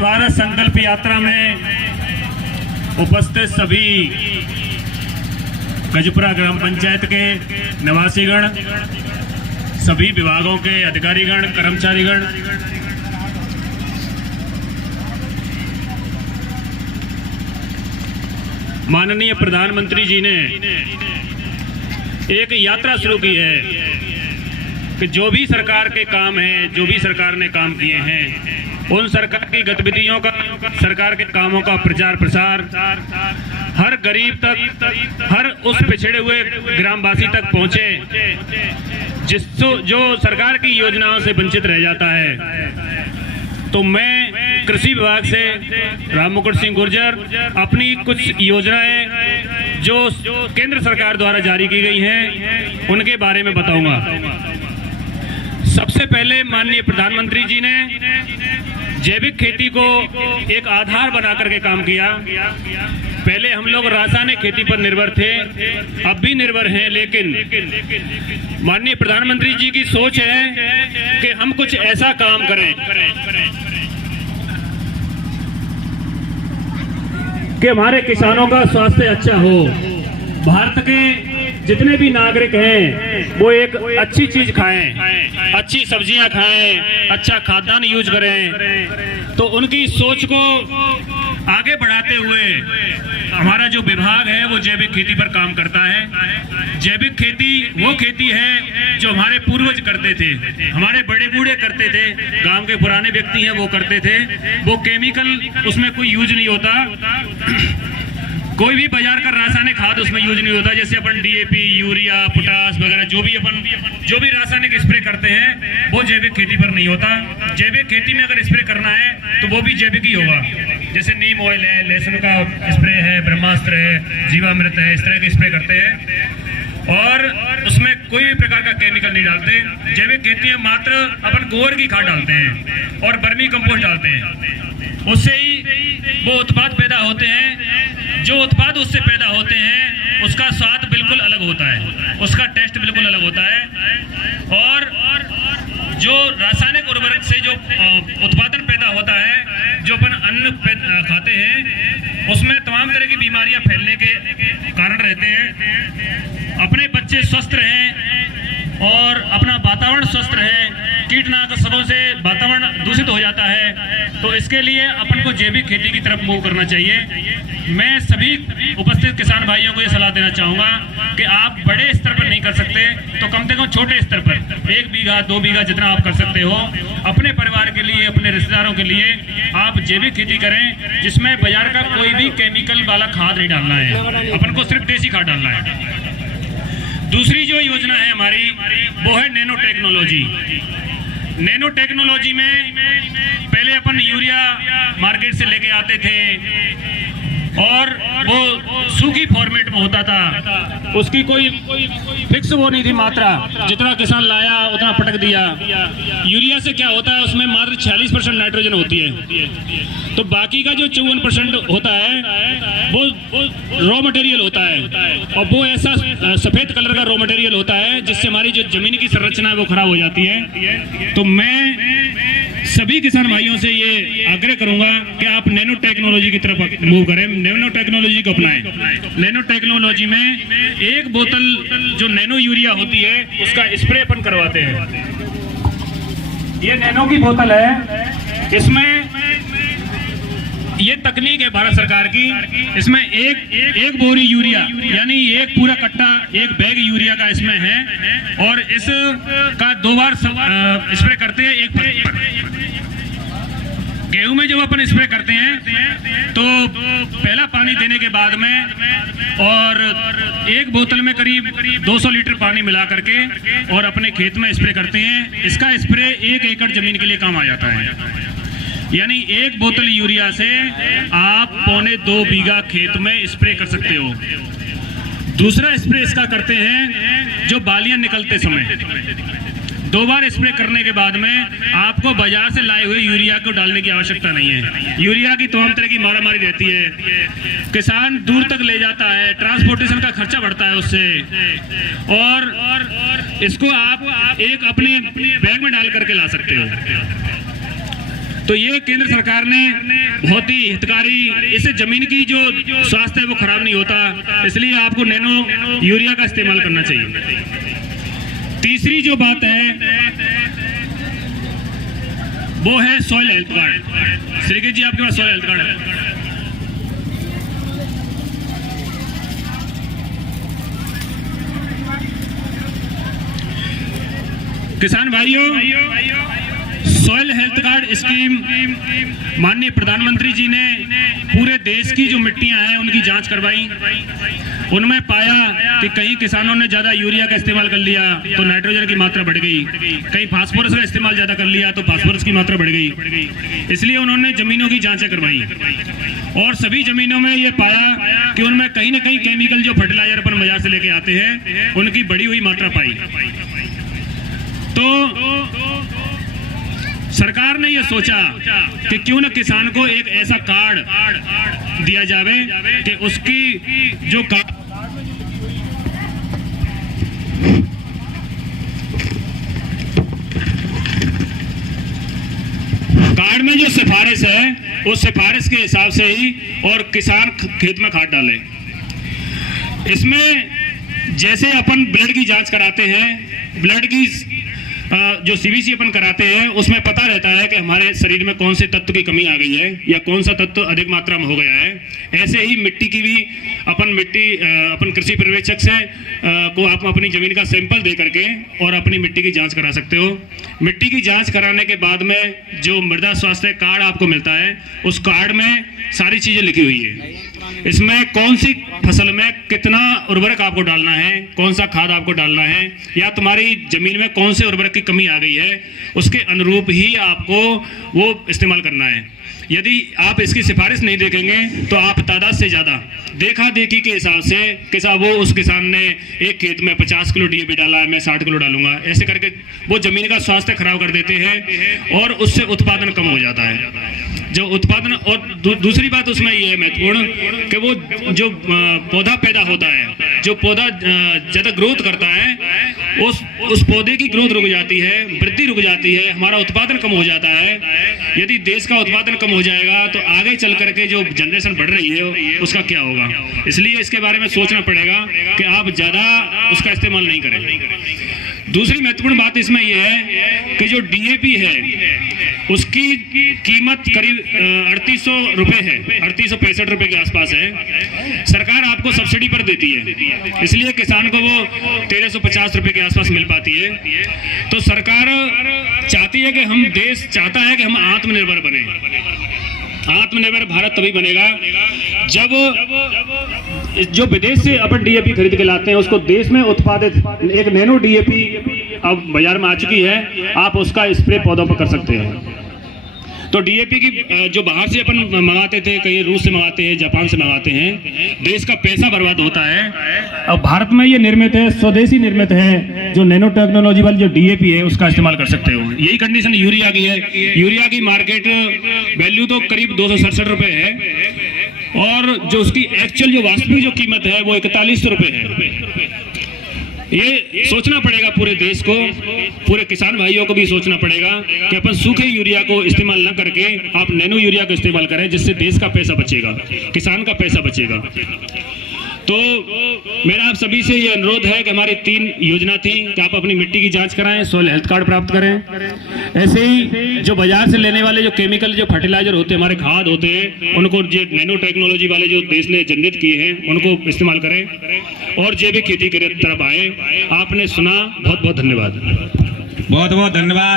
स्वच्छ भारत संकल्प यात्रा में उपस्थित सभी गजपुरा ग्राम पंचायत के निवासीगण, सभी विभागों के अधिकारीगण, कर्मचारीगण, माननीय प्रधानमंत्री जी ने एक यात्रा शुरू की है कि जो भी सरकार के काम हैं, जो भी सरकार ने काम किए हैं, उन सरकार की गतिविधियों का, सरकार के कामों का प्रचार प्रसार हर गरीब तक, हर उस पिछड़े हुए ग्रामवासी तक पहुंचे जो सरकार की योजनाओं से वंचित रह जाता है। तो मैं कृषि विभाग से राम मुकुट सिंह गुर्जर अपनी कुछ योजनाएं जो केंद्र सरकार द्वारा जारी की गई हैं उनके बारे में बताऊंगा। सबसे पहले माननीय प्रधानमंत्री जी ने जैविक खेती को एक आधार बना करके काम किया। पहले हम लोग रासायनिक खेती पर निर्भर थे, अब भी निर्भर हैं, लेकिन माननीय प्रधानमंत्री जी की सोच है कि हम कुछ ऐसा काम करें कि हमारे किसानों का स्वास्थ्य अच्छा हो, भारत के जितने भी नागरिक हैं वो एक अच्छी चीज खाएं, अच्छी सब्जियां खाएं, अच्छा खाद्यान्न यूज करें। तो उनकी सोच को आगे बढ़ाते हुए हमारा जो विभाग है वो जैविक खेती पर काम करता है। जैविक खेती वो खेती है जो हमारे पूर्वज करते थे, हमारे बड़े बूढ़े करते थे, गांव के पुराने व्यक्ति हैं वो करते थे। वो केमिकल उसमें कोई यूज नहीं होता, कोई भी बाजार का रासायनिक खाद उसमें यूज नहीं होता। जैसे अपन डीएपी, यूरिया, पोटास वगैरह जो भी रासायनिक स्प्रे करते हैं वो जैविक खेती पर नहीं होता। जैविक खेती में अगर स्प्रे करना है तो वो भी जैविक ही होगा। जैसे नीम ऑयल है, लहसुन का स्प्रे है, ब्रह्मास्त्र है, जीवामृत है, इस तरह के स्प्रे करते हैं और उसमें कोई भी प्रकार का केमिकल नहीं डालते। जैविक खेती में मात्र अपन गोबर की खाद डालते हैं और वर्मी कंपोस्ट डालते हैं। उससे ही वो उत्पाद पैदा होते हैं। जो उत्पाद उससे पैदा होते हैं उसका स्वाद बिल्कुल अलग होता है, उसका टेस्ट बिल्कुल अलग होता है। और जो रासायनिक उर्वरक से जो उत्पादन पैदा होता है, जो अपन अन्न खाते हैं, उसमें तमाम तरह की बीमारियां फैलने के कारण रहते हैं। अपने बच्चे स्वस्थ रहें और अपना वातावरण स्वस्थ रहे, कीटनाशकों से वातावरण दूषित हो जाता है, तो इसके लिए अपन को जैविक खेती की तरफ मूव करना चाहिए। मैं सभी उपस्थित किसान भाइयों को ये सलाह देना चाहूँगा कि आप बड़े स्तर पर नहीं कर सकते तो कम से कम छोटे स्तर पर 1 बीघा 2 बीघा जितना आप कर सकते हो, अपने परिवार के लिए, अपने रिश्तेदारों के लिए आप जैविक खेती करें, जिसमें बाजार का कोई भी केमिकल वाला खाद नहीं डालना है, अपन को सिर्फ देसी खाद डालना है। दूसरी जो योजना है हमारी वो है नैनो टेक्नोलॉजी। नैनो टेक्नोलॉजी में पहले अपन यूरिया मार्केट से लेके आते थे और वो सूखी फॉर्मेट में होता था, उसकी कोई फिक्स वो नहीं थी मात्रा, जितना किसान लाया उतना पटक दिया। यूरिया से क्या होता है, उसमें मात्र 46% नाइट्रोजन होती है, तो बाकी का जो 54% होता है वो रॉ मटेरियल होता है और वो ऐसा सफेद कलर का रॉ मटेरियल होता है जिससे हमारी जो जमीन की संरचना है वो खराब हो जाती है। तो मैं सभी किसान भाइयों से ये आग्रह करूंगा कि आप नैनो टेक्नोलॉजी की तरफ मूव करें, नैनो टेक्नोलॉजी को अपनाएं। नैनो टेक्नोलॉजी में 1 बोतल जो नैनो यूरिया होती है उसका स्प्रे अपन करवाते हैं। ये नैनो की बोतल है, इसमें ये तकनीक है भारत सरकार की, इसमें एक बोरी यूरिया यानी एक पूरा कट्टा, एक बैग यूरिया का इसमें है और इस का 2 बार स्प्रे करते हैं। एक गेहूं में जब अपन स्प्रे करते हैं तो पहला पानी देने के बाद में और 1 बोतल में करीब 200 लीटर पानी मिला करके और अपने खेत में स्प्रे करते हैं। इसका स्प्रे 1 एकड़ जमीन के लिए काम आ जाता है, यानी 1 बोतल यूरिया से आप 1.25 बीघा खेत में स्प्रे कर सकते हो। दूसरा स्प्रे इसका करते हैं जो बालियां निकलते समय, 2 बार स्प्रे करने के बाद में आपको बाजार से लाए हुए यूरिया को डालने की आवश्यकता नहीं है। यूरिया की तमाम तरह की मारामारी रहती है, किसान दूर तक ले जाता है, ट्रांसपोर्टेशन का खर्चा बढ़ता है उससे, और इसको आप एक अपने बैग में डाल करके ला सकते हो। तो ये केंद्र सरकार ने बहुत ही हितकारी, इससे जमीन की जो स्वास्थ्य है वो खराब नहीं होता, इसलिए आपको नैनो यूरिया का इस्तेमाल करना चाहिए। तीसरी जो बात है वो है सॉइल हेल्थ कार्ड। श्रीकेश जी, आपके पास सॉइल हेल्थ कार्ड है? किसान भाइयों, सॉइल हेल्थ कार्ड स्कीम माननीय प्रधानमंत्री जी ने पूरे देश की जो मिट्टियां हैं उनकी जांच करवाई। उनमें पाया कि कहीं किसानों ने ज्यादा यूरिया का इस्तेमाल कर लिया तो नाइट्रोजन की मात्रा बढ़ गई, कहीं फास्फोरस का इस्तेमाल ज्यादा कर लिया तो फास्फोरस की मात्रा बढ़ गई। इसलिए उन्होंने जमीनों की जांचें करवाई और सभी जमीनों में ये पाया कि उनमें कहीं ना कहीं केमिकल जो फर्टिलाइजर अपन बाजार से लेके आते हैं उनकी बढ़ी हुई मात्रा पाई। तो सरकार ने यह सोचा कि क्यों न किसान को एक ऐसा कार्ड दिया जावे कि उसकी जो कार्ड में जो सिफारिश है उस सिफारिश के हिसाब से ही और किसान खेत में खाद डाले। इसमें जैसे अपन ब्लड की जांच कराते हैं, ब्लड की जो सीबीसी अपन कराते हैं उसमें पता रहता है कि हमारे शरीर में कौन से तत्व की कमी आ गई है या कौन सा तत्व अधिक मात्रा में हो गया है। ऐसे ही मिट्टी की भी अपन कृषि पर्यवेक्षक से को आप अपनी जमीन का सैंपल दे करके और अपनी मिट्टी की जांच करा सकते हो। मिट्टी की जांच कराने के बाद में जो मृदा स्वास्थ्य कार्ड आपको मिलता है उस कार्ड में सारी चीजें लिखी हुई है। इसमें कौन सी फसल में कितना उर्वरक आपको डालना है, कौन सा खाद आपको डालना है, या तुम्हारी जमीन में कौन से उर्वरक की कमी आ गई है, उसके अनुरूप ही आपको वो इस्तेमाल करना है। यदि आप इसकी सिफारिश नहीं देखेंगे तो आप तादाद से ज्यादा देखा देखी के हिसाब से वो उस किसान ने एक खेत में 50 किलो डीएपी डाला, मैं 60 किलो डालूंगा, ऐसे करके वो जमीन का स्वास्थ्य खराब कर देते हैं और उससे उत्पादन कम हो जाता है। जो उत्पादन और दूसरी बात उसमें ये है महत्वपूर्ण कि वो जो पौधा पैदा होता है, जो पौधा ज्यादा ग्रोथ करता है उस पौधे की ग्रोथ रुक जाती है, वृद्धि रुक जाती है, हमारा उत्पादन कम हो जाता है। यदि देश का उत्पादन कम हो जाएगा तो आगे चल करके जो जनरेशन बढ़ रही है उसका क्या होगा। इसलिए इसके बारे में सोचना पड़ेगा कि आप ज्यादा उसका इस्तेमाल नहीं करें। दूसरी महत्वपूर्ण बात इसमें यह है कि जो डीएपी है उसकी कीमत करीब 3800 रुपए है, 3865 रुपए के आसपास है। सरकार आपको सब्सिडी पर देती है, इसलिए किसान को वो 1350 रुपए के आसपास मिल पाती है। तो सरकार चाहती है कि देश चाहता है कि हम आत्मनिर्भर बने। आत्मनिर्भर भारत तभी बनेगा जब जो विदेश से अपन डीएपी खरीद के लाते हैं उसको देश में उत्पादित एक नैनो डीएपी अब बाजार में आ चुकी है, आप उसका स्प्रे पौधों पर कर सकते हैं। तो डीएपी की जो बाहर से अपन मंगाते थे, कहीं रूस से मंगाते हैं, जापान से मंगाते हैं, देश का पैसा बर्बाद होता है। अब भारत में ये निर्मित है, स्वदेशी निर्मित है, जो नैनो टेक्नोलॉजी वाली जो डीएपी है उसका इस्तेमाल कर सकते हो। यही कंडीशन यूरिया की है। यूरिया की मार्केट वैल्यू तो करीब 267 रुपए है और जो उसकी एक्चुअल जो वास्तविक जो कीमत है वो 4100 रुपए है। ये सोचना पड़ेगा पूरे देश को, पूरे किसान भाइयों को भी सोचना पड़ेगा कि अपन सूखे यूरिया को इस्तेमाल न करके आप नैनो यूरिया का इस्तेमाल करें, जिससे देश का पैसा बचेगा, किसान का पैसा बचेगा। तो मेरा आप सभी से ये अनुरोध है कि हमारी 3 योजना थी कि आप अपनी मिट्टी की जांच कराएं, सॉइल हेल्थ कार्ड प्राप्त करें। ऐसे ही जो बाजार से लेने वाले जो केमिकल जो फर्टिलाइजर होते हैं, हमारे खाद होते हैं, उनको जो नैनो टेक्नोलॉजी वाले जो देश ने जनरेट किए हैं उनको इस्तेमाल करें और जैविक खेती की तरफ आए। आपने सुना, बहुत बहुत धन्यवाद। बहुत बहुत धन्यवाद।